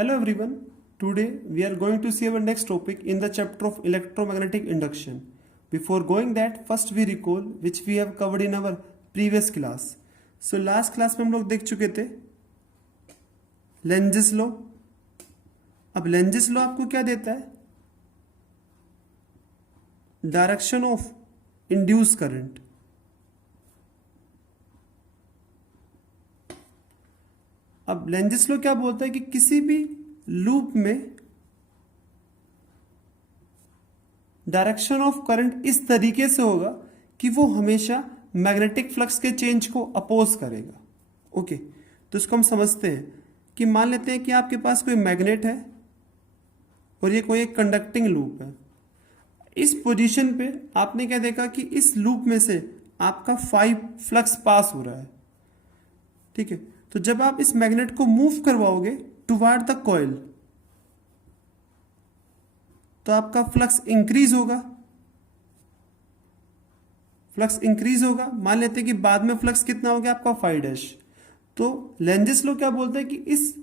Hello everyone. Today we are going to see our next topic in the chapter of electromagnetic induction. Before going that, first we recall which we have covered in our previous class. So last class में हम लोग देख चुके थे Lenz's law. अब Lenz's law आपको क्या देता है? Direction of induce current. अब लेंजेस लॉ क्या बोलता है कि किसी भी लूप में डायरेक्शन ऑफ करंट इस तरीके से होगा कि वो हमेशा मैग्नेटिक फ्लक्स के चेंज को अपोज करेगा. ओके, तो इसको हम समझते हैं कि मान लेते हैं कि आपके पास कोई मैग्नेट है और ये कोई एक कंडक्टिंग लूप है. इस पोजीशन पे आपने क्या देखा कि इस लूप में से आपका 5 फ्लक्स पास हो रहा है. ठीक है, तो जब आप इस मैग्नेट को मूव करवाओगे टुवर्ड द कॉइल तो आपका फ्लक्स इंक्रीज होगा. फ्लक्स इंक्रीज होगा. मान लेते हैं कि बाद में फ्लक्स कितना हो गया आपका 5 तो लेंजेस लॉ क्या बोलते हैं कि इस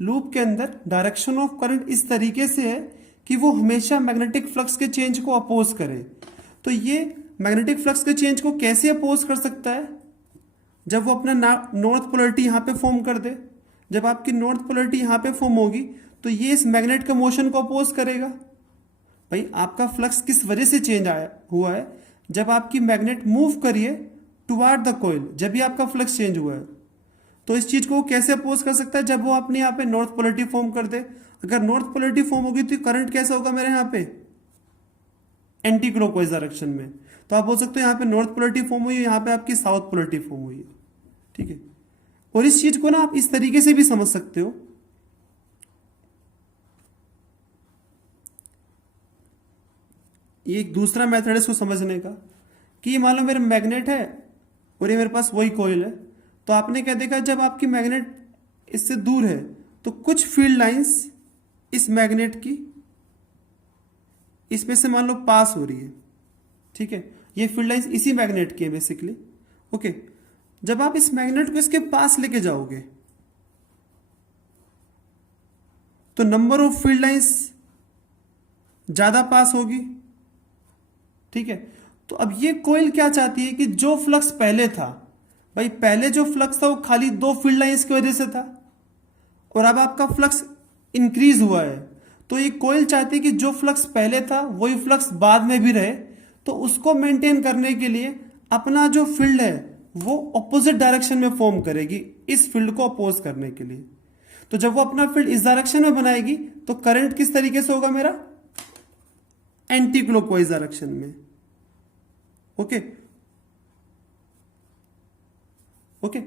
लूप के अंदर डायरेक्शन ऑफ करंट इस तरीके से है कि वो हमेशा मैग्नेटिक फ्लक्स के चेंज को अपोज करे. तो ये मैग्नेटिक फ्लक्स के चेंज को कैसे अपोज कर सकता है? जब वो अपना नॉर्थ पोलरिटी यहां पे फॉर्म कर दे. जब आपकी नॉर्थ पोलरिटी यहां पे फॉर्म होगी तो ये इस मैग्नेट के मोशन को अपोज करेगा. भाई आपका फ्लक्स किस वजह से चेंज आया हुआ है? जब आपकी मैग्नेट मूव करिए टुवर्ड द कॉइल, जब भी आपका फ्लक्स चेंज हुआ है. तो इस चीज को कैसे अपोज कर सकता है? जब वो अपने यहाँ पे नॉर्थ पोलरिटी फॉर्म कर दे. अगर नॉर्थ पोलरिटी फॉर्म होगी तो करंट कैसा होगा मेरे यहाँ पे? एंटी क्लॉकवाइज डायरेक्शन में. तो आप बोल सकते हो यहाँ पे नॉर्थ पोलरिटी फॉर्म हुई है, यहाँ पे आपकी साउथ पोलरिटी फॉर्म हुई है. ठीक है, और इस चीज को ना आप इस तरीके से भी समझ सकते हो. ये एक दूसरा मेथड है इसको समझने का कि ये मान लो मेरा मैग्नेट है और ये मेरे पास वही कॉइल है. तो आपने क्या देखा, जब आपकी मैग्नेट इससे दूर है तो कुछ फील्ड लाइंस इस मैग्नेट की इसमें से मान लो पास हो रही है. ठीक है, ये फील्ड लाइंस इसी मैग्नेट की है बेसिकली. ओके, जब आप इस मैग्नेट को इसके पास लेके जाओगे तो नंबर ऑफ फील्ड लाइंस ज्यादा पास होगी. ठीक है, तो अब ये कॉइल क्या चाहती है कि जो फ्लक्स पहले था, भाई पहले जो फ्लक्स था वो खाली 2 फील्ड लाइंस की वजह से था और अब आपका फ्लक्स इंक्रीज हुआ है. तो ये कॉइल चाहती है कि जो फ्लक्स पहले था वही फ्लक्स बाद में भी रहे. तो उसको मेंटेन करने के लिए अपना जो फील्ड है वो ऑपोजिट डायरेक्शन में फॉर्म करेगी इस फील्ड को अपोज करने के लिए. तो जब वो अपना फील्ड इस डायरेक्शन में बनाएगी तो करंट किस तरीके से होगा मेरा? एंटी क्लॉकवाइज डायरेक्शन में. ओके ओके,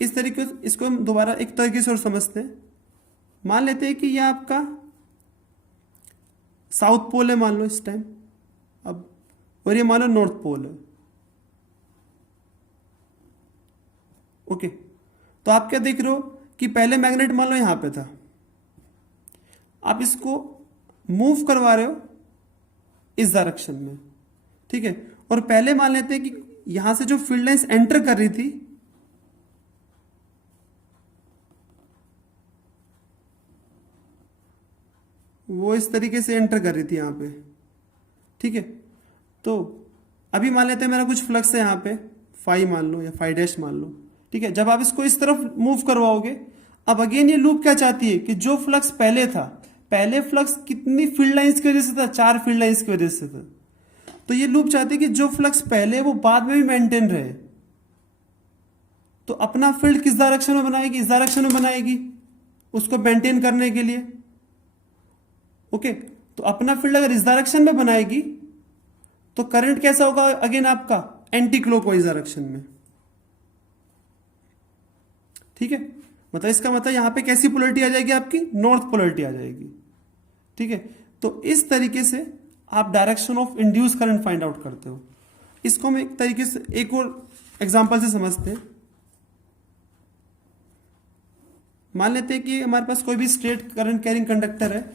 इस तरीके से इसको हम दोबारा एक तरीके से और समझते हैं. मान लेते हैं कि यह आपका साउथ पोल है मान लो इस टाइम, अब और ये मान लो नॉर्थ पोल है. ओके, तो आप क्या देख रहे हो कि पहले मैग्नेट मान लो यहां पे था, आप इसको मूव करवा रहे हो इस डायरेक्शन में. ठीक है, और पहले मान लेते हैं कि यहां से जो फील्ड लाइंस एंटर कर रही थी वो इस तरीके से एंटर कर रही थी यहां पे. ठीक है, तो अभी मान लेते हैं मेरा कुछ फ्लक्स है यहां पे 5 मान लो या 5 मान लो. ठीक है, जब आप इसको इस तरफ मूव करवाओगे, अब अगेन ये लूप क्या चाहती है कि जो फ्लक्स पहले था, पहले फ्लक्स कितनी फील्ड लाइंस की वजह से था? 4 फील्ड लाइंस की वजह से था. तो ये लूप चाहती है कि जो फ्लक्स पहले वो बाद में भी मेंटेन रहे. तो अपना फील्ड किस डायरेक्शन में बनाएगी? इस डायरेक्शन में बनाएगी उसको मेंटेन करने के लिए. ओके, तो अपना फील्ड अगर इस डायरेक्शन में बनाएगी तो करंट कैसा होगा अगेन आपका? एंटी क्लॉकवाइज डायरेक्शन में. ठीक है, मतलब इसका मतलब यहां पे कैसी पोलरिटी आ जाएगी आपकी? नॉर्थ पोलरिटी आ जाएगी. ठीक है, तो इस तरीके से आप direction of induce current find out करते हो. इसको हम एक तरीके से एक और एग्जांपल से समझते हैं. मान लेते हैं कि हमारे पास कोई भी स्ट्रेट करंट कैरिंग कंडक्टर है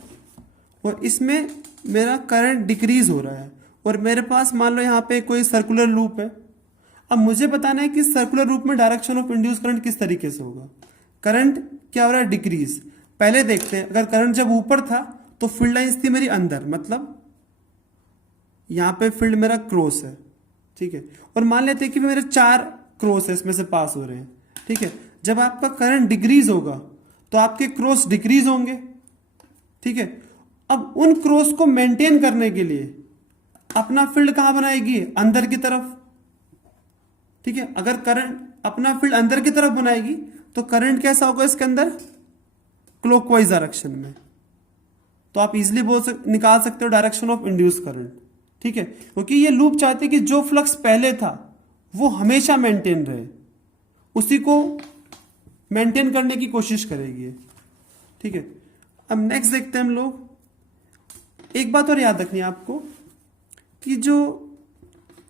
और इसमें मेरा करंट डिक्रीज हो रहा है और मेरे पास मान लो यहां पे कोई सर्कुलर लूप है. अब मुझे बताना है कि सर्कुलर लूप में डायरेक्शन ऑफ इंड्यूस करंट किस तरीके से होगा. करंट क्या हो रहा है? डिक्रीज. पहले देखते हैं, अगर करंट जब ऊपर था तो फील्ड लाइंस थी मेरी अंदर, मतलब यहां पे फील्ड मेरा क्रॉस है, ठीक है। और मान लेते हैं कि मेरे 4 क्रॉस है इसमें से पास हो रहे हैं, ठीक है। जब आपका करंट डिक्रीज होगा तो आपके क्रॉस डिक्रीज होंगे, ठीक है। अब उन क्रॉस को मेंटेन करने के लिए अपना फील्ड कहां बनाएगी, अंदर की तरफ, ठीक है। अगर करंट अपना फील्ड अंदर की तरफ बनाएगी तो करंट कैसा होगा इसके अंदर, क्लॉकवाइज डायरेक्शन में। तो आप इजीली निकाल सकते हो डायरेक्शन ऑफ इंड्यूस करंट, ठीक है। क्योंकि ये लूप चाहते हैं कि जो फ्लक्स पहले था वो हमेशा मेंटेन रहे, उसी को मेंटेन करने की कोशिश करेगी, ठीक है। अब नेक्स्ट देखते हैं हम लोग, एक बात और याद रखनी है आपको कि जो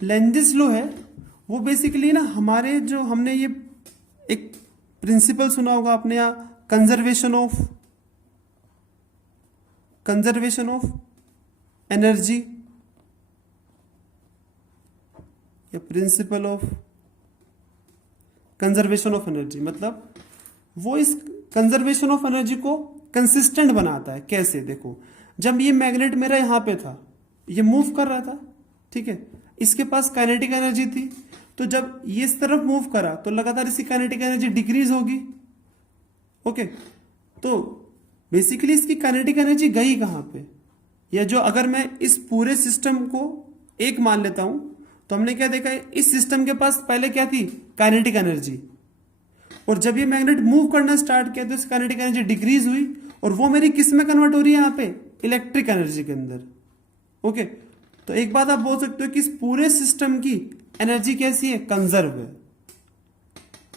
लेंजिस लॉ है वो बेसिकली ना हमारे जो हमने ये एक प्रिंसिपल सुना होगा आपने, यहाँ कंजर्वेशन ऑफ एनर्जी या principle of conservation of energy, मतलब वो इस कंजर्वेशन ऑफ एनर्जी को कंसिस्टेंट बनाता है। कैसे, देखो, जब ये मैग्नेट मेरा यहां पे था, ये मूव कर रहा था, ठीक है, इसके पास काइनेटिक एनर्जी थी, तो जब ये इस तरफ मूव करा तो लगातार इसकी काइनेटिक एनर्जी डिक्रीज होगी, ओके। तो बेसिकली इसकी काइनेटिक एनर्जी गई कहां पे, या जो अगर मैं इस पूरे सिस्टम को एक मान लेता हूं तो हमने क्या देखा है, इस सिस्टम के पास पहले क्या थी, काइनेटिक एनर्जी, और जब ये मैग्नेट मूव करना स्टार्ट किया तो इसकी काइनेटिक एनर्जी डिक्रीज हुई, और वो मेरी किस में कन्वर्ट हो रही है, यहां पे इलेक्ट्रिक एनर्जी के अंदर, ओके। तो एक बात आप बोल सकते हो कि इस पूरे सिस्टम की एनर्जी कैसी है, कंजर्व है।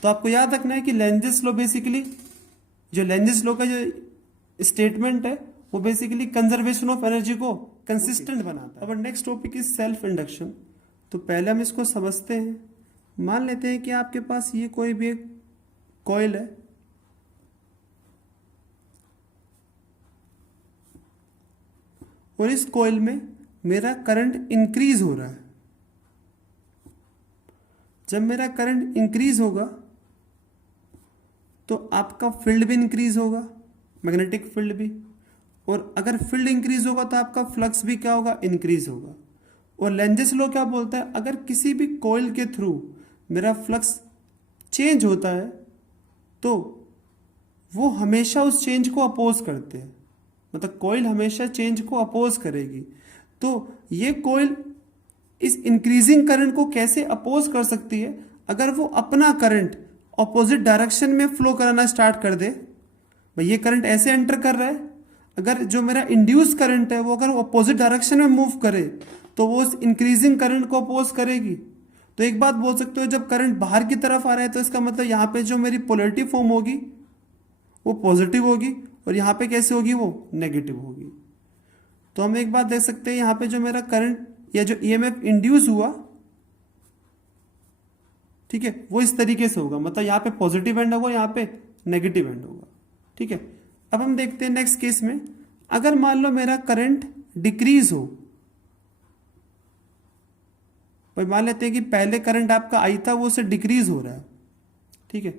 तो आपको याद रखना है कि लेंजिस लॉ बेसिकली, जो लेंजिस लॉ का जो स्टेटमेंट है वो बेसिकली कंजर्वेशन ऑफ एनर्जी को कंसिस्टेंट बनाता है। अब next topic is self induction. तो पहले हम इसको समझते हैं। मान लेते हैं कि आपके पास ये कोई भी एक कॉइल है, और इस कॉइल में मेरा करंट इंक्रीज हो रहा है। जब मेरा करंट इंक्रीज होगा तो आपका फील्ड भी इंक्रीज होगा, मैग्नेटिक फील्ड भी, और अगर फील्ड इंक्रीज होगा तो आपका फ्लक्स भी क्या होगा, इंक्रीज होगा। और लेंजिस लॉ क्या बोलता है, अगर किसी भी कॉइल के थ्रू मेरा फ्लक्स चेंज होता है तो वो हमेशा उस चेंज को अपोज करते हैं, मतलब कॉइल हमेशा चेंज को अपोज करेगी। तो ये कॉइल इस इंक्रीजिंग करंट को कैसे अपोज कर सकती है, अगर वो अपना करंट ऑपोजिट डायरेक्शन में फ्लो कराना स्टार्ट कर दे। भाई ये करंट ऐसे एंटर कर रहा है, अगर जो मेरा इंड्यूस करंट है वो अगर ऑपोजिट डायरेक्शन में मूव करे तो वो उस इंक्रीजिंग करंट को अपोज करेगी। तो एक बात बोल सकते हो, जब करंट बाहर की तरफ आ रहा है तो इसका मतलब यहाँ पे जो मेरी पोलैरिटी फॉर्म होगी वो पॉजिटिव होगी, और यहाँ पे कैसे होगी, वो नेगेटिव होगी। तो हम एक बात देख सकते हैं, यहाँ पे जो मेरा करंट या जो ईएमएफ इंड्यूस हुआ, ठीक है, वो इस तरीके से होगा, मतलब यहाँ पे पॉजिटिव एंड होगा, यहाँ पे नेगेटिव एंड होगा, ठीक है। अब हम देखते हैं नेक्स्ट केस में, अगर मान लो मेरा करंट डिक्रीज हो, भाई मान लेते हैं कि पहले करंट आपका आई था वो उससे डिक्रीज हो रहा है, ठीक है।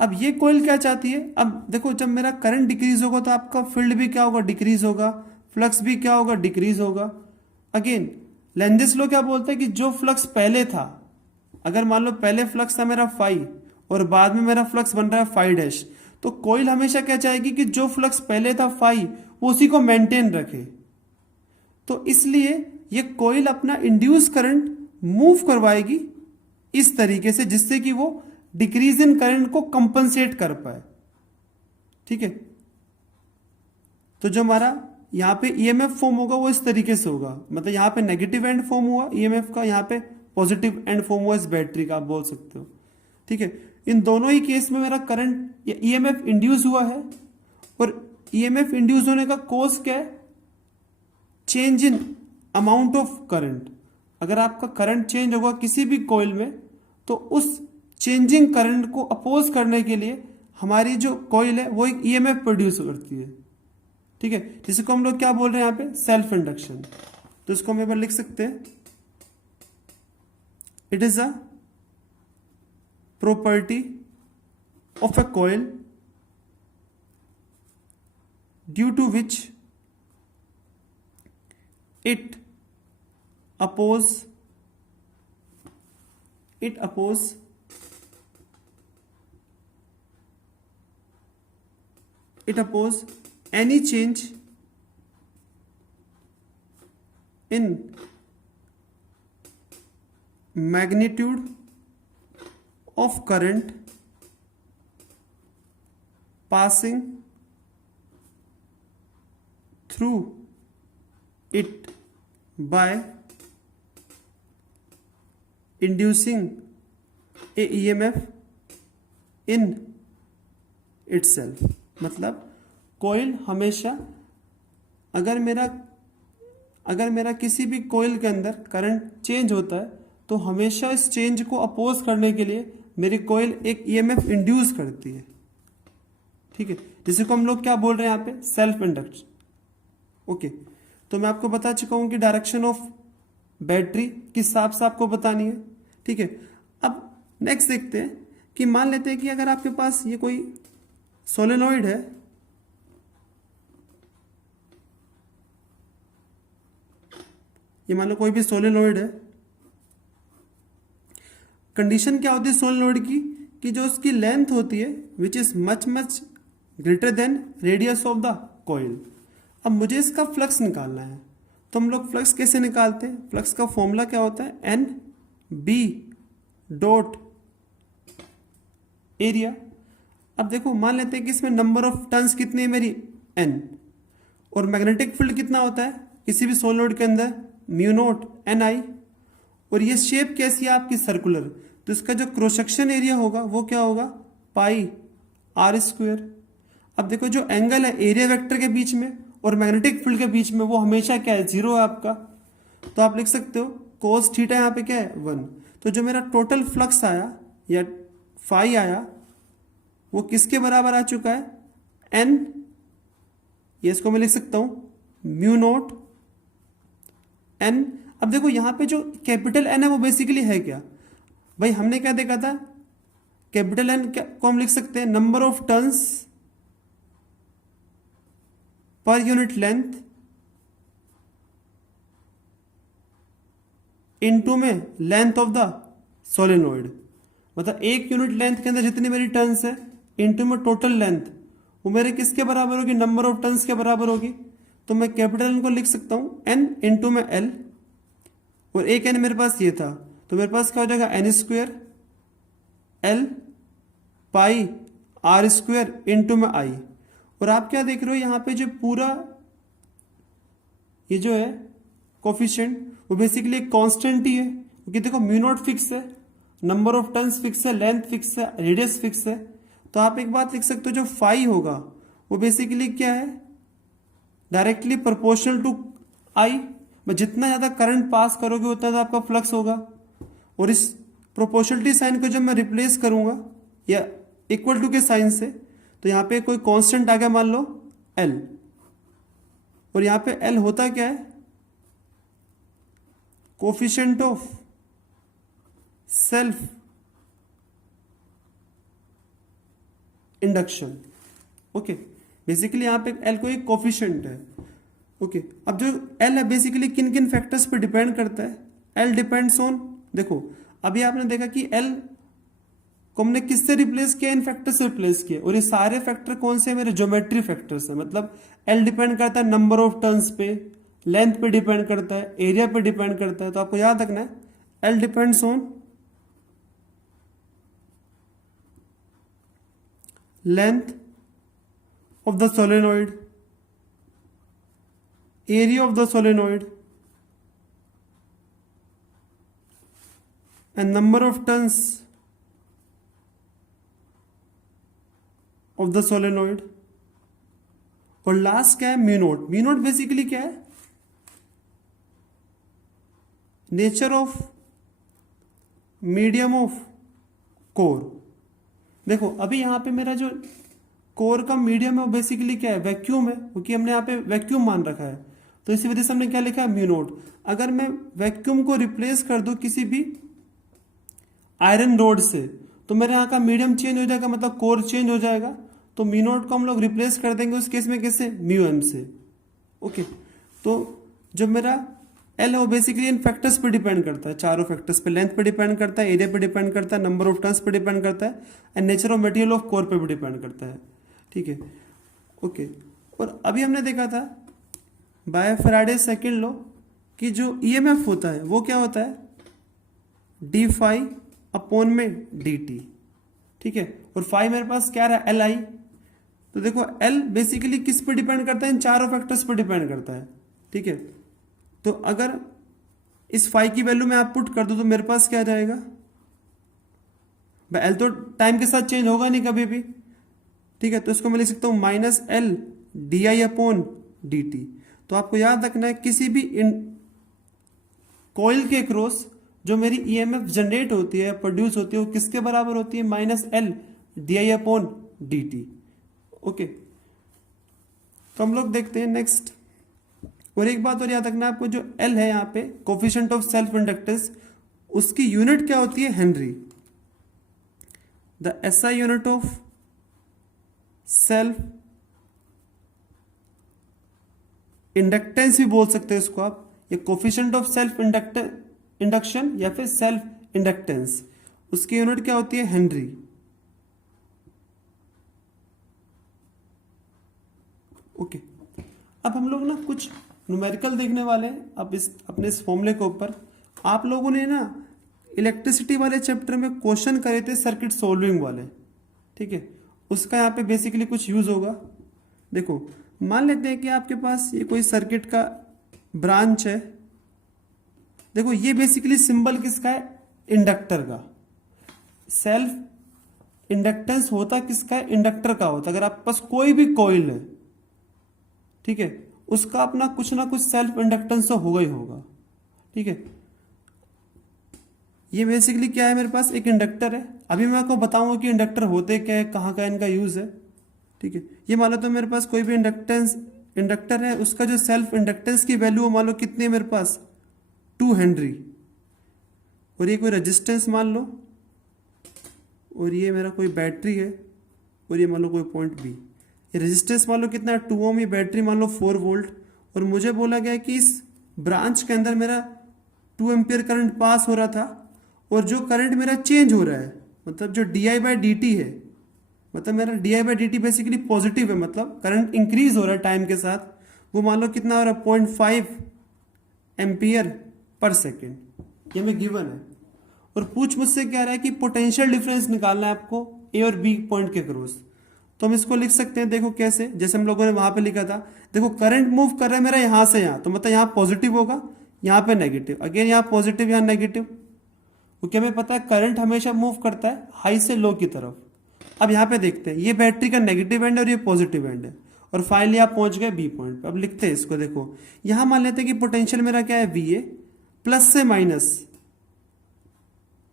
अब ये कॉइल क्या चाहती है, अब देखो जब मेरा करंट डिक्रीज होगा तो आपका फील्ड भी क्या होगा, डिक्रीज होगा, फ्लक्स भी क्या होगा, डिक्रीज होगा। अगेन लेंजिस लॉ क्या बोलता है कि जो फ्लक्स पहले था, अगर मान लो पहले फ्लक्स था मेरा फाई और बाद में मेरा फ्लक्स बन रहा है फाई डैश, तो कॉइल हमेशा क्या चाहेगी कि जो फ्लक्स पहले था फाई वो उसी को मेंटेन रखे। तो इसलिए ये कॉइल अपना इंड्यूस करंट मूव करवाएगी इस तरीके से जिससे कि वो डिक्रीज इन करंट को कंपनसेट कर पाए, ठीक है। तो जो हमारा यहाँ पे ईएमएफ फॉर्म होगा वो इस तरीके से होगा, मतलब यहाँ पे नेगेटिव एंड फॉर्म हुआ ईएमएफ का, यहाँ पे पॉजिटिव एंड फॉर्म हुआ इस बैटरी का, आप बोल सकते हो, ठीक है। इन दोनों ही केस में मेरा करंट या ईएमएफ इंड्यूस हुआ है, और ईएमएफ इंड्यूस होने का कॉज क्या है, change in amount of current. अगर आपका करंट चेंज होगा किसी भी कॉइल में तो उस चेंजिंग करंट को अपोज करने के लिए हमारी जो कॉइल है वो एक ईएमएफ प्रोड्यूस करती है, ठीक है, जिसको हम लोग क्या बोल रहे हैं यहाँ पे, सेल्फ इंडक्शन। तो इसको हम एक बार लिख सकते हैं, it is a property of a coil due to which it oppose any change in magnitude of current passing through it by inducing a EMF in itself। मतलब कोयल हमेशा अगर मेरा किसी भी कोयल के अंदर करंट चेंज होता है तो हमेशा इस चेंज को अपोज करने के लिए मेरी कोयल एक EMF इंड्यूस करती है। ठीक है, जिसे को हम लोग क्या बोल रहे हैं यहाँ पे, सेल्फ इंडक्शन। ओके, तो मैं आपको बता चुका हूं कि डायरेक्शन ऑफ बैटरी किस हिसाब से आपको बतानी है। ठीक है, अब नेक्स्ट देखते हैं कि मान लेते हैं कि अगर आपके पास ये कोई सोलेनॉइड है, ये मान लो कोई भी सोलेनॉइड है। कंडीशन क्या होती है सोलेनॉइड की कि जो उसकी लेंथ होती है विच is much much greater then radius of the coil. अब मुझे इसका फ्लक्स निकालना है, तो हम लोग फ्लक्स कैसे निकालते हैं? फ्लक्स का फॉर्मूला क्या होता है, एन बी डॉट एरिया। अब देखो मान लेते हैं कि इसमें नंबर ऑफ टर्न्स कितनी है मेरी, एन, और मैग्नेटिक फील्ड कितना होता है किसी भी सोलेनॉइड के अंदर, म्यू नॉट एन आई। और ये शेप कैसी है आपकी, सर्कुलर, तो इसका जो क्रॉस सेक्शन एरिया होगा वो क्या होगा, पाई आर स्क्वायर। अब देखो जो एंगल है एरिया वेक्टर के बीच में और मैग्नेटिक फील्ड के बीच में वो हमेशा क्या है, जीरो है आपका। तो आप लिख सकते हो कोस थीटा यहाँ पे क्या है, 1। तो जो मेरा टोटल फ्लक्स आया या फाई आया वो किसके बराबर आ चुका है, एन, ये इसको मैं लिख सकता हूं म्यू नॉट एन। अब देखो यहां पे जो कैपिटल एन है वो बेसिकली है क्या भाई, हमने क्या देखा था, कैपिटल एन को हम लिख सकते हैं number of turns per unit length into में लेंथ ऑफ द सोलेनॉइड। मतलब एक यूनिट लेंथ के अंदर जितनी मेरी टर्न्स है इनटू में टोटल लेंथ, वो मेरे किसके बराबर होगी, नंबर ऑफ टर्न्स के बराबर होगी। तो मैं कैपिटल एन को लिख सकता हूं एन इंटू में एल, और एक एन मेरे पास ये था, तो मेरे पास क्या हो जाएगा, N square L pi R square into में आई। और आप क्या देख रहे हो यहाँ पे जो पूरा ये जो है कोफिशिएंट वो बेसिकली एक कांस्टेंट ही है, क्योंकि देखो म्यू नॉट फिक्स है, नंबर ऑफ टर्न्स फिक्स है, लेंथ फिक्स है, रेडियस फिक्स है। तो आप एक बात लिख सकते हो जो फाई होगा वो बेसिकली क्या है, डायरेक्टली प्रोपोर्शनल टू आई। जितना ज्यादा करंट पास करोगे उतना ज्यादा आपका फ्लक्स होगा। और इस प्रोपोर्शनलिटी साइन को जब मैं रिप्लेस करूंगा या इक्वल टू के साइन से, तो यहां पे कोई कांस्टेंट आ गया, मान लो एल, और यहां पे एल होता क्या है, coefficient of self induction. Okay, basically यहां पे एल को एक कोफिशिएंट है। ओके, अब जो एल है बेसिकली किन किन फैक्टर्स पे डिपेंड करता है, एल डिपेंड्स ऑन, देखो अभी आपने देखा कि एल को हमने किससे रिप्लेस किया, इन फैक्टर से रिप्लेस किया, और ये सारे फैक्टर कौन से मेरे ज्योमेट्री फैक्टर्स हैं। मतलब एल डिपेंड करता है नंबर ऑफ टर्न्स पे, लेंथ पे डिपेंड करता है, एरिया पे डिपेंड करता है। तो आपको याद रखना है L depends on length of the solenoid, area of the solenoid, and number of turns of the solenoid। और लास्ट क्या है, mu naught. Mu naught basically क्या है, nature of medium of core. देखो अभी यहां पे मेरा जो कोर का मीडियम है वो बेसिकली क्या है, वैक्यूम है, क्योंकि हमने यहाँ पे वैक्यूम मान रखा है। तो इसी वजह से हमने क्या लिखा है, म्यू नॉट। अगर मैं वैक्यूम को रिप्लेस कर दूं किसी भी आयरन रोड से, तो मेरे यहाँ का मीडियम चेंज हो जाएगा, मतलब कोर चेंज हो जाएगा। तो म्यू नॉट को हम लोग रिप्लेस कर देंगे उस केस में कैसे, म्यू एम से। ओके, तो जो मेरा एल है वो बेसिकली इन फैक्टर्स पे डिपेंड करता है, चारों फैक्टर्स पे, लेंथ पे डिपेंड करता है, एरिया पे डिपेंड करता है, नंबर ऑफ टर्न्स पे डिपेंड करता है, and nature of material of core पे भी डिपेंड करता है। ठीक है, ओके। और अभी हमने देखा था बाय फैराडे सेकंड लॉ कि जो ईएमएफ होता है वो क्या होता है, डी फाई अपॉन में डी टी। ठीक है, और फाई मेरे पास क्या रहा, एल आई। तो देखो एल बेसिकली किस पे डिपेंड करता है, इन चारों फैक्टर्स पे डिपेंड करता है। ठीक है, तो अगर इस फाई की वैल्यू में आप पुट कर दो तो मेरे पास क्या जाएगा, एल तो टाइम के साथ चेंज होगा नहीं कभी भी। ठीक है, तो इसको मैं लिख सकता हूं minus L D I upon D T. तो आपको याद रखना है किसी भी कॉइल के क्रॉस जो मेरी ईएमएफ जनरेट होती है, प्रोड्यूस होती है, वो किसके बराबर होती है, minus L D I upon D T. Okay, तो हम लोग देखते हैं नेक्स्ट। और एक बात और याद रखना आपको, जो एल है यहाँ पे कोफिशिएंट ऑफ सेल्फ इंडक्टेंस, उसकी यूनिट क्या होती है, Henry. The SI unit of self inductance भी बोल सकते हैं इसको आप, या कोफिशिएंट ऑफ सेल्फ इंडक्शन या फिर सेल्फ इंडक्टेंस, उसकी यूनिट क्या होती है, हेनरी। ओके, अब हम लोग ना कुछ न्यूमेरिकल देखने वाले हैं अब इस अपने इस फॉर्मूले के ऊपर। आप लोगों ने ना इलेक्ट्रिसिटी वाले चैप्टर में क्वेश्चन करे थे सर्किट सोल्विंग वाले। ठीक है, उसका यहाँ पे बेसिकली कुछ यूज होगा। देखो मान लेते हैं कि आपके पास ये कोई सर्किट का ब्रांच है। देखो ये बेसिकली सिंबल किसका है, इंडक्टर का। सेल्फ इंडक्टेंस होता किसका है, इंडक्टर का होता। अगर आपके पास कोई भी कॉइल है, ठीक है, उसका अपना कुछ ना कुछ सेल्फ इंडक्टेंस तो होगा ही होगा। ठीक है, ये बेसिकली क्या है, मेरे पास एक इंडक्टर है। अभी मैं आपको बताऊंगा कि इंडक्टर होते क्या है, कहाँ का इनका यूज है। ठीक है, ये मान लो तो मेरे पास कोई भी इंडक्टर है, उसका जो सेल्फ इंडक्टेंस की वैल्यू मान लो कितनी है मेरे पास, 2 हेनरी। और ये कोई रेजिस्टेंस मान लो, और ये मेरा कोई बैटरी है, और ये मान लो कोई पॉइंट बी। ये रेजिस्टेंस मान लो कितना है, 2 ओम, ये बैटरी मान लो 4 वोल्ट। और मुझे बोला गया कि इस ब्रांच के अंदर मेरा 2 एम्पियर करंट पास हो रहा था, और जो करंट मेरा चेंज हो रहा है, मतलब जो D I by D T है, मतलब मेरा D I by D T basically positive है, मतलब करंट इंक्रीज हो रहा है टाइम के साथ, वो मान लो कितना हो रहा है, 0.5 एम्पियर पर सेकेंड। ये में गिवन है। और पूछ मुझसे क्या रहा है कि पोटेंशियल डिफरेंस निकालना है आपको ए और बी पॉइंट के क्रॉस। तो हम इसको लिख सकते हैं, देखो कैसे, जैसे हम लोगों ने वहां पे लिखा था। देखो करंट मूव कर रहा है मेरा यहां से यहां, तो मतलब यहाँ पॉजिटिव होगा, यहाँ पे नेगेटिव, अगेन यहाँ पॉजिटिव, यहाँ नेगेटिव। क्योंकि हमें पता है करंट हमेशा मूव करता है हाई से लो की तरफ। अब यहाँ पे देखते हैं, ये बैटरी का नेगेटिव एंड है और ये पॉजिटिव एंड है, और फाइनली आप पहुंच गए बी पॉइंट पे। अब लिखते हैं इसको। देखो यहां मान लेते हैं कि पोटेंशियल मेरा क्या है, वी ए, प्लस से माइनस।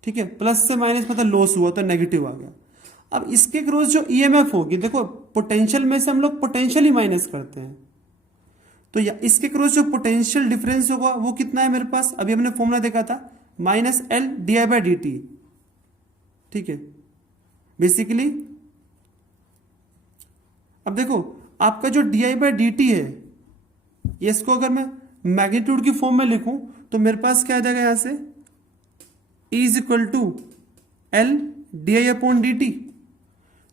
ठीक है, प्लस से माइनस मतलब लॉस हुआ तो नेगेटिव आ गया। अब इसके क्रॉस जो ईएमएफ होगी, देखो पोटेंशियल में से हम लोग पोटेंशियल ही माइनस करते हैं, तो इसके क्रॉस जो पोटेंशियल डिफरेंस होगा वो कितना है मेरे पास, अभी हमने फॉर्मूला देखा था, minus L D I by D T. ठीक है, बेसिकली अब देखो आपका जो D I by D T है, ये इसको अगर मैं मैग्नीट्यूड की फॉर्म में लिखूं तो मेरे पास क्या आ जाएगा, यहां से E is equal to L D I upon D T.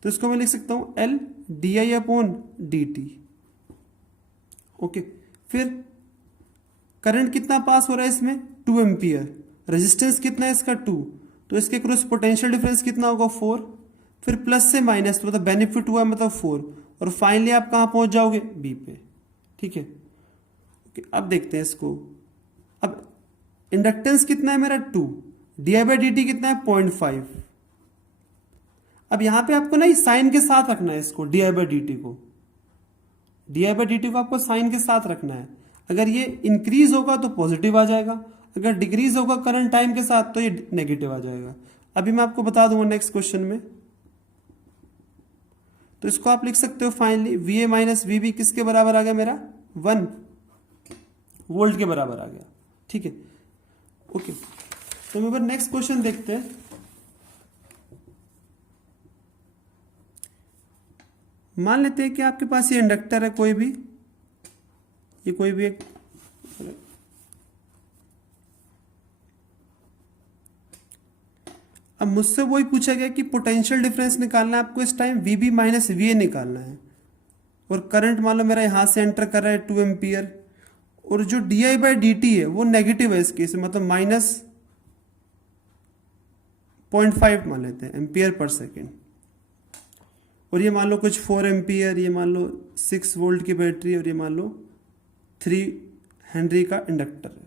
तो इसको मैं लिख सकता हूं L D I upon D T. Okay, फिर करंट कितना पास हो रहा है इसमें, 2 एम्पियर, रेजिस्टेंस कितना है इसका 2, तो इसके क्रॉस पोटेंशियल डिफरेंस कितना होगा 4, फिर प्लस से माइनस, तो मतलब बेनिफिट हुआ मतलब 4, और फाइनली आप कहां पहुंच जाओगे, बी पे। ठीक है, ओके, अब देखते हैं इसको। अब इंडक्टेंस कितना है मेरा 2, D I by D T कितना है 0.5। अब यहां पे आपको ना साइन के साथ रखना है इसको, D I by D T को, D I by D T को आपको साइन के साथ रखना है। अगर ये इंक्रीज होगा तो पॉजिटिव आ जाएगा, अगर डिक्रीज होगा करंट टाइम के साथ तो ये नेगेटिव आ जाएगा। अभी मैं आपको बता दूंगा नेक्स्ट क्वेश्चन में। तो इसको आप लिख सकते हो finally V A minus V B किसके बराबर आ गया मेरा, 1 वोल्ट के बराबर आ गया। ठीक है, ओके, तो हम नेक्स्ट क्वेश्चन देखते हैं। मान लेते हैं कि आपके पास ये इंडक्टर है कोई भी, ये कोई भी एक, अब मुझसे वही पूछा गया कि पोटेंशियल डिफरेंस निकालना है आपको इस टाइम, VB माइनस VA निकालना है, और करंट मान लो मेरा यहां से एंटर कर रहा है 2 एम्पियर, और जो di/dt है वो नेगेटिव है इस केस में, मतलब -0.5 मान लेते हैं एम्पियर पर सेकेंड, और ये मान लो कुछ 4 एम्पियर, ये मान लो 6 वोल्ट की बैटरी, और ये मान लो 3 हेनरी का इंडक्टर है।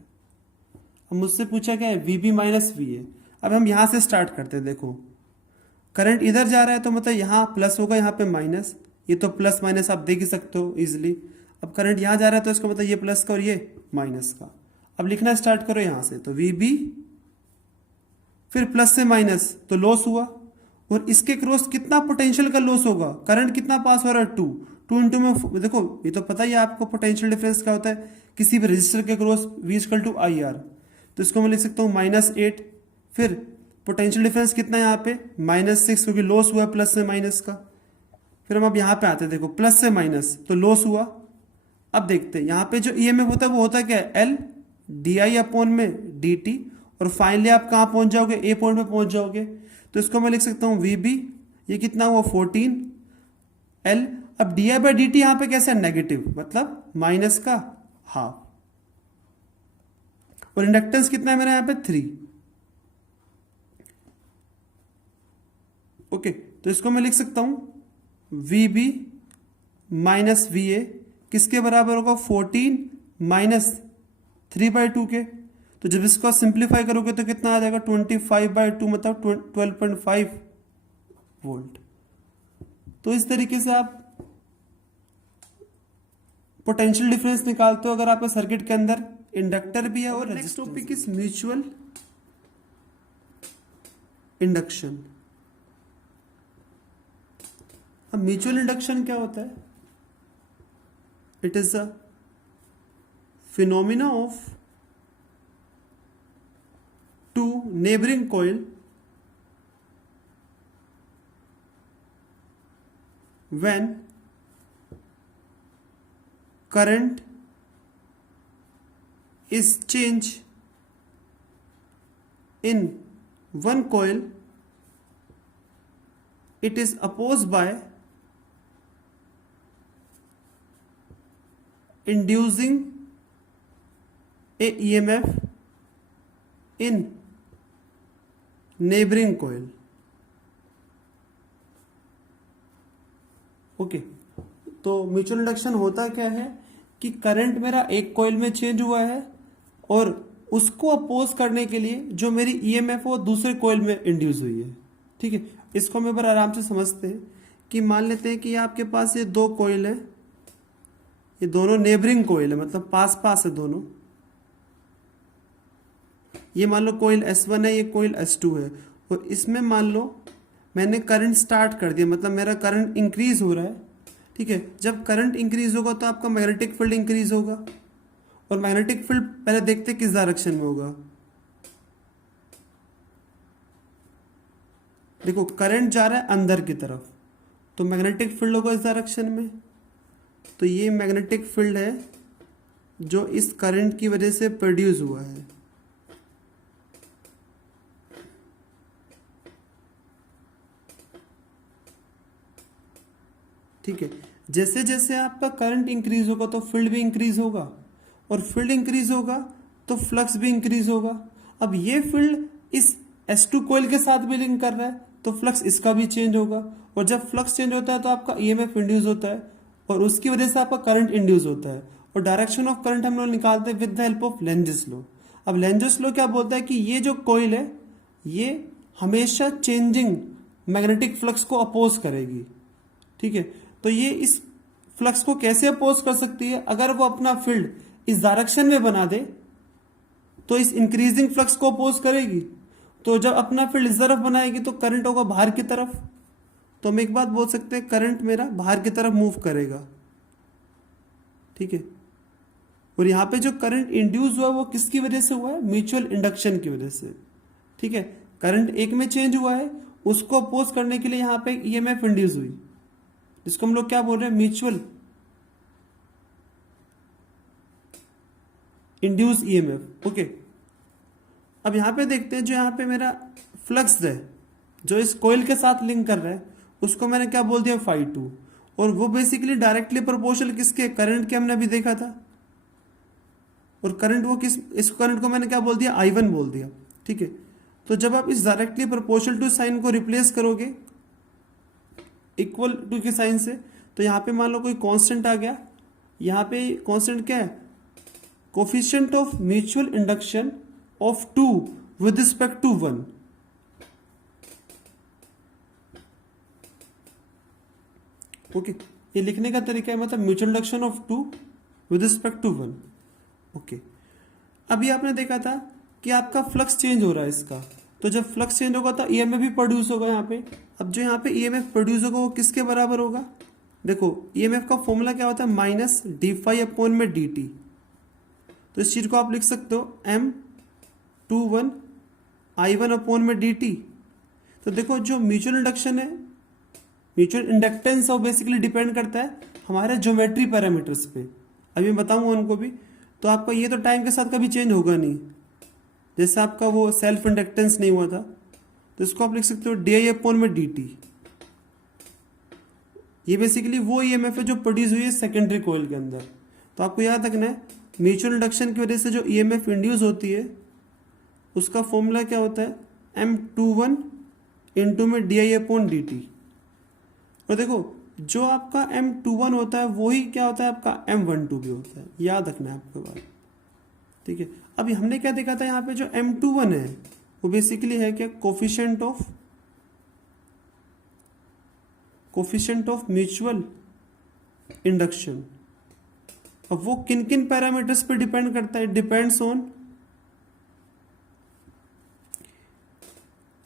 अब मुझसे पूछा क्या है VB माइनस VA। अब हम यहां से स्टार्ट करते हैं। देखो करंट इधर जा रहा है तो मतलब यहाँ प्लस होगा, यहाँ पे माइनस, ये तो प्लस माइनस आप देख ही सकते हो इजिली। अब करंट यहाँ जा रहा है तो इसका मतलब ये प्लस का और ये माइनस का। अब लिखना स्टार्ट करो यहाँ से, तो VB फिर प्लस से माइनस तो लॉस हुआ, और इसके क्रॉस कितना पोटेंशियल का लॉस होगा, करंट कितना पास हो रहा है 2 इंटू में, देखो ये तो पता ही है आपको पोटेंशियल डिफरेंस क्या होता है किसी भी रजिस्टर के क्रॉस, V=IR, तो इसको मैं लिख सकता हूँ -8, फिर पोटेंशियल डिफरेंस कितना है यहाँ पे -6, क्योंकि लॉस हुआ प्लस से माइनस का। फिर हम अब यहाँ पे आते हैं, देखो प्लस से माइनस तो लॉस हुआ। अब देखते हैं यहाँ पे जो EMF होता है वो होता है क्या है L di/dt, और फाइनली आप कहाँ पहुंच जाओगे, ए पॉइंट पे पहुंच जाओगे। तो इसको मैं लिख सकता हूँ VB, ये कितना हुआ 14 L। अब di/dt यहाँ पे कैसे है नेगेटिव, मतलब माइनस का हाफ, और इंडक्टेंस कितना है मेरा यहाँ पे 3। ओके, तो इसको मैं लिख सकता हूं VB माइनस VA किसके बराबर होगा 14 माइनस 3/2 के। तो जब इसको सिंप्लीफाई करोगे तो कितना आ जाएगा 25/2, मतलब 12.5 वोल्ट। तो इस तरीके से आप पोटेंशियल डिफरेंस निकालते हो अगर आपके सर्किट के अंदर इंडक्टर भी है। और next topic is mutual induction. अब म्यूचुअल इंडक्शन क्या होता है, it is a phenomena of two neighbouring coil when current is changed in one coil, it is opposed by inducing a EMF in neighboring coil. Okay, तो mutual induction होता क्या है कि current मेरा एक कॉइल में चेंज हुआ है और उसको अपोज करने के लिए जो मेरी ईएमएफ वो दूसरे कॉइल में इंड्यूस हुई है। ठीक है, इसको हम एक बार आराम से समझते हैं कि मान लेते हैं कि आपके पास ये दो कॉइल है, ये दोनों नेबरिंग कॉइल है, मतलब पास पास है दोनों। ये मान लो कॉइल S1 है, ये कॉइल S2 है, और इसमें मान लो मैंने करंट स्टार्ट कर दिया, मतलब मेरा करंट इंक्रीज हो रहा है। ठीक है, जब करंट इंक्रीज होगा तो आपका मैग्नेटिक फील्ड इंक्रीज होगा, और मैग्नेटिक फील्ड पहले देखते किस डायरेक्शन में होगा। देखो करंट जा रहा है अंदर की तरफ, तो मैग्नेटिक फील्ड होगा इस डायरेक्शन में। तो ये मैग्नेटिक फील्ड है जो इस करंट की वजह से प्रोड्यूस हुआ है। ठीक है, जैसे जैसे आपका करंट इंक्रीज होगा तो फील्ड भी इंक्रीज होगा, और फील्ड इंक्रीज होगा तो फ्लक्स भी इंक्रीज होगा। अब ये फील्ड इस S2 कॉइल के साथ भी लिंक कर रहा है तो फ्लक्स इसका भी चेंज होगा, और जब फ्लक्स चेंज होता है तो आपका EMF इंड्यूस होता है, और उसकी वजह से आपका करंट इंड्यूस होता है। और डायरेक्शन ऑफ करंट हम लोग निकालते हैं with the help of Lenz's law. अब लेंजेस लॉ क्या बोलता है कि ये जो कॉइल है ये हमेशा चेंजिंग मैग्नेटिक फ्लक्स को अपोज करेगी। ठीक है, तो ये इस फ्लक्स को कैसे अपोज कर सकती है, अगर वो अपना फील्ड इस डायरेक्शन में बना दे तो इस इंक्रीजिंग फ्लक्स को अपोज करेगी। तो जब अपना फील्ड इस तरफ बनाएगी तो करंट होगा बाहर की तरफ। तो हम एक बात बोल सकते हैं, करंट मेरा बाहर की तरफ मूव करेगा। ठीक है, और यहां पे जो करंट इंड्यूस हुआ वो किसकी वजह से हुआ है, म्यूचुअल इंडक्शन की वजह से। ठीक है, करंट एक में चेंज हुआ है, उसको अपोज करने के लिए यहां पे EMF इंड्यूस हुई, इसको हम लोग क्या बोल रहे हैं, म्यूचुअल इंड्यूस ईएमएफ। ओके, अब यहां पे देखते हैं जो यहाँ पे मेरा फ्लक्स है जो इस कोयल के साथ लिंक कर रहा है उसको मैंने क्या बोल दिया, φ2, और वो बेसिकली डायरेक्टली प्रोपोर्शनल किसके, करंट के, हमने अभी देखा था। और करंट वो किस, इस करंट को मैंने क्या बोल दिया, I1 बोल दिया। ठीक है, तो जब आप इस डायरेक्टली प्रोपोर्शनल टू साइन को रिप्लेस करोगे इक्वल टू के साइन से, तो यहाँ पे मान लो कोई कांस्टेंट आ गया, यहाँ पे कांस्टेंट क्या है, coefficient of mutual induction of 2 with respect to 1। Okay, ये लिखने का तरीका है, मतलब mutual induction of 2 with respect to 1। Okay, अभी आपने देखा था कि आपका फ्लक्स चेंज हो रहा है इसका, तो जब फ्लक्स चेंज होगा तो ईएमएफ भी प्रोड्यूस होगा यहाँ पे। अब जो यहाँ पे ईएमएफ प्रोड्यूस होगा वो किसके बराबर होगा, देखो ईएमएफ का फॉर्मूला क्या होता है, माइनस डी फाई अपॉन में डी टी। तो इस चीज को आप लिख सकते हो M21 I1 अपॉन में डी टी। तो देखो जो म्यूचुअल इंडक्शन है, म्यूचुअल इंडक्टेंस वो बेसिकली डिपेंड करता है हमारे ज्योमेट्री पैरामीटर्स पे, अभी मैं बताऊंगा उनको भी। तो आपका ये तो टाइम के साथ कभी चेंज होगा नहीं, जैसे आपका वो सेल्फ इंडक्टेंस नहीं हुआ था, तो इसको आप लिख सकते हो डी अपॉन में डी टी। ये बेसिकली वो ईएमएफ है जो प्रोड्यूस हुई है सेकेंडरी कोयल के अंदर। तो आपको याद रखना है म्यूचुअल इंडक्शन की वजह से जो ईएमएफ इंड्यूस होती है उसका फॉर्मूला क्या होता है, M21 इंटू में डी अपॉन डी टी। और देखो जो आपका M21 होता है वही क्या होता है आपका M12 भी होता है, याद रखना है आपके बात। ठीक है, अभी हमने क्या देखा था यहाँ पे जो M21 है वो बेसिकली है क्या, कोफिशिएंट ऑफ म्यूचुअल इंडक्शन। अब वो किन किन पैरामीटर्स पे डिपेंड करता है, depends on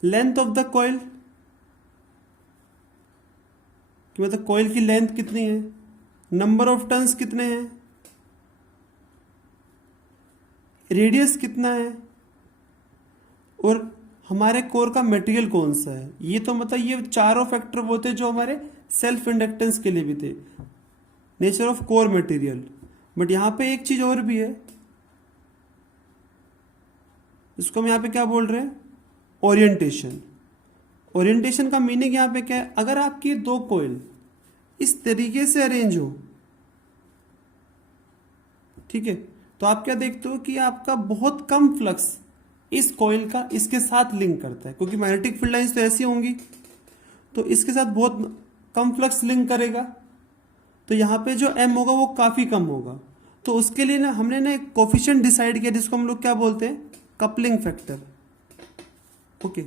length of the coil, कि मतलब कॉइल की लेंथ कितनी है, नंबर ऑफ टर्न्स कितने हैं, रेडियस कितना है, और हमारे कोर का मटेरियल कौन सा है। ये तो मतलब ये चारों फैक्टर वो थे जो हमारे सेल्फ इंडक्टेंस के लिए भी थे, nature of core material. But यहां पे एक चीज और भी है, इसको हम यहां पे क्या बोल रहे हैं, ओरिएंटेशन। ओरिएंटेशन का मीनिंग यहां पे क्या है, अगर आपकी दो कोयल इस तरीके से अरेंज हो, ठीक है, तो आप क्या देखते हो कि आपका बहुत कम फ्लक्स इस कॉइल का इसके साथ लिंक करता है, क्योंकि मैग्नेटिक फील्ड लाइंस तो ऐसी होंगी, तो इसके साथ बहुत कम फ्लक्स लिंक करेगा, तो यहां पे जो M होगा वो काफी कम होगा। तो उसके लिए ना हमने ना एक कोफिशिएंट डिसाइड किया जिसको हम लोग क्या बोलते हैं, कपलिंग फैक्टर। ओके,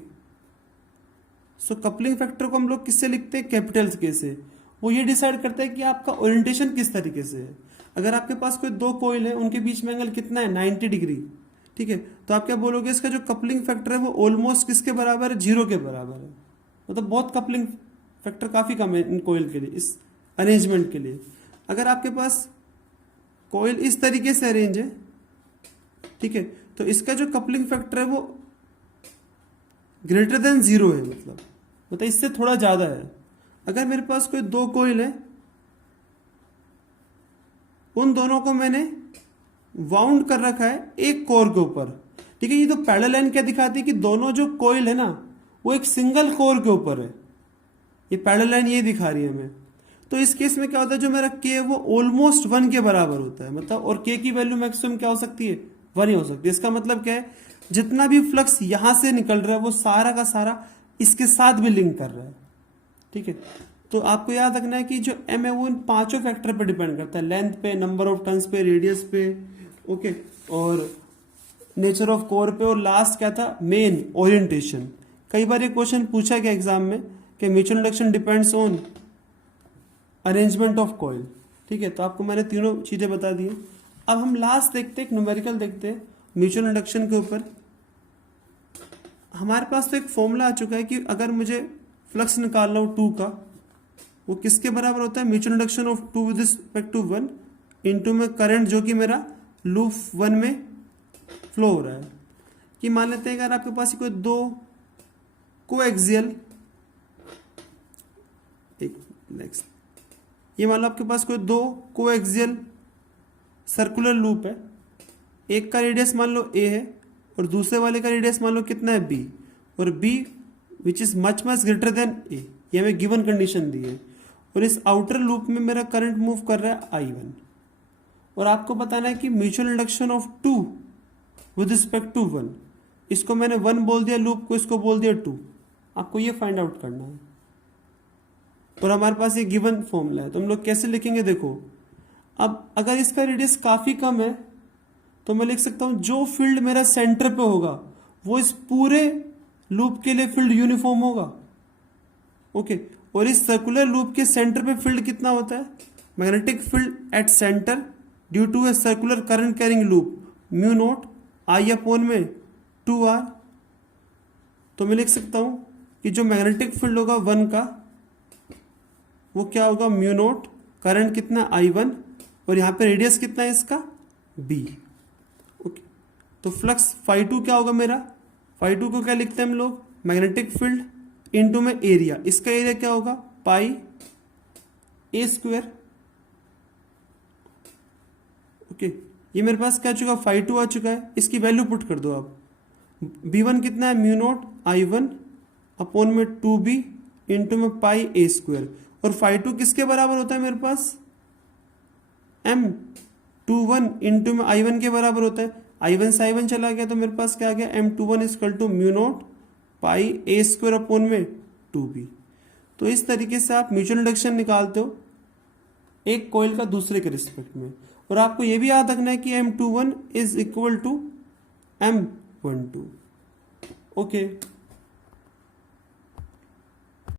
सो कपलिंग फैक्टर को हम लोग किससे लिखते हैं, कैपिटल के से। वो ये डिसाइड करता है कि आपका ओरिएंटेशन किस तरीके से है। अगर आपके पास कोई दो कोयल है उनके बीच में एंगल कितना है, 90 डिग्री, ठीक है, तो आप क्या बोलोगे, इसका जो कपलिंग फैक्टर है वो ऑलमोस्ट किसके बराबर है, 0 के बराबर है। मतलब बहुत कपलिंग फैक्टर काफी कम है इन कोयल के लिए, इस अरेंजमेंट के लिए। अगर आपके पास कोयल इस तरीके से अरेंज है, ठीक है, तो इसका जो कपलिंग फैक्टर है वो ग्रेटर देन 0 है, मतलब इससे थोड़ा ज्यादा है। अगर मेरे पास कोई दो कोयल है, उन दोनों को मैंने वाउंड कर रखा है एक कोर के ऊपर, ठीक है, ये तो पैरेलल लाइन क्या दिखाती है कि दोनों जो कोयल है ना वो एक सिंगल कोर के ऊपर है, ये पैरेलल लाइन ये दिखा रही है हमें। तो इस केस में क्या होता है, जो मेरा K है वो ऑलमोस्ट 1 के बराबर होता है, मतलब, और K की वैल्यू मैक्सिमम क्या हो सकती है, 1 ही हो सकती है। इसका मतलब क्या है, जितना भी फ्लक्स यहां से निकल रहा है वो सारा का सारा इसके साथ भी लिंक कर रहा है, ठीक है। तो आपको याद रखना है कि जो M है वो इन पांचों फैक्टर पे डिपेंड करता है, लेंथ पे, नंबर ऑफ टर्न्स पे, रेडियस पे, ओके, और नेचर ऑफ कोर पे, और लास्ट क्या था, मेन ओरिएंटेशन। कई बार ये क्वेश्चन पूछा गया एग्जाम में कि mutual induction depends on arrangement of coil, ठीक है। तो आपको मैंने तीनों चीजें बता दी। अब हम लास्ट देखते हैं, एक न्यूमेरिकल देखते हैं म्यूचुअल इंडक्शन के ऊपर। हमारे पास तो एक फॉर्मूला आ चुका है कि अगर मुझे फ्लक्स निकालना हो 2 का, वो किसके बराबर होता है, mutual induction of 2 with respect to 1 into में करंट जो कि मेरा लूप 1 में फ्लो हो रहा है। कि मान लेते हैं अगर आपके पास कोई दो कोएक्सियल, एक नेक्स्ट ये मान लो आपके पास कोई दो कोएक्सियल सर्कुलर लूप है, एक का रेडियस मान लो ए है और दूसरे वाले का रेडियस मान लो कितना है बी, और B which is much greater than A, ये हमें गिवन कंडीशन दी है। और इस आउटर लूप में मेरा करंट मूव कर रहा है I1, और आपको बताना है कि mutual induction of 2 with respect to 1, इसको मैंने 1 बोल दिया लूप को, इसको बोल दिया 2, आपको ये फाइंड आउट करना है। और हमारे पास ये गिवन फॉर्मूला है, तो हम लोग कैसे लिखेंगे देखो, अब अगर इसका रेडियस काफी कम है तो मैं लिख सकता हूं जो फील्ड मेरा सेंटर पे होगा वो इस पूरे लूप के लिए फील्ड यूनिफॉर्म होगा। ओके, और इस सर्कुलर लूप के सेंटर पे फील्ड कितना होता है, magnetic field at centre due to a circular current carrying loop mu naught I upon में 2r। तो मैं लिख सकता हूं कि जो मैग्नेटिक फील्ड होगा 1 का वो क्या होगा, म्यू नॉट, करंट कितना I1, और यहां पे रेडियस कितना है इसका b। ओके, तो फ्लक्स φ2 क्या होगा मेरा, φ2 को क्या लिखते हैं हम लोग, मैग्नेटिक फील्ड इनटू में एरिया, इसका एरिया क्या होगा पाई a स्क्वायर। ओके, ये मेरे पास क्या चुका, φ2 आ चुका है, इसकी वैल्यू पुट कर दो आप, b1 कितना है म्यू नॉट I1 अपॉन में 2b इंटू में पाई a स्क्वायर, और φ2 किसके बराबर होता है मेरे पास, M21 इंटू में I1 के बराबर होता है, I1 से I1 चला गया तो मेरे पास क्या आ गया, M21 equal to mu naught pi a square upon में 2b। तो इस तरीके से आप म्यूचुअल इंडक्शन निकालते हो एक कॉइल का दूसरे के रिस्पेक्ट में, और आपको यह भी याद रखना है कि M21 is equal to M12। Okay.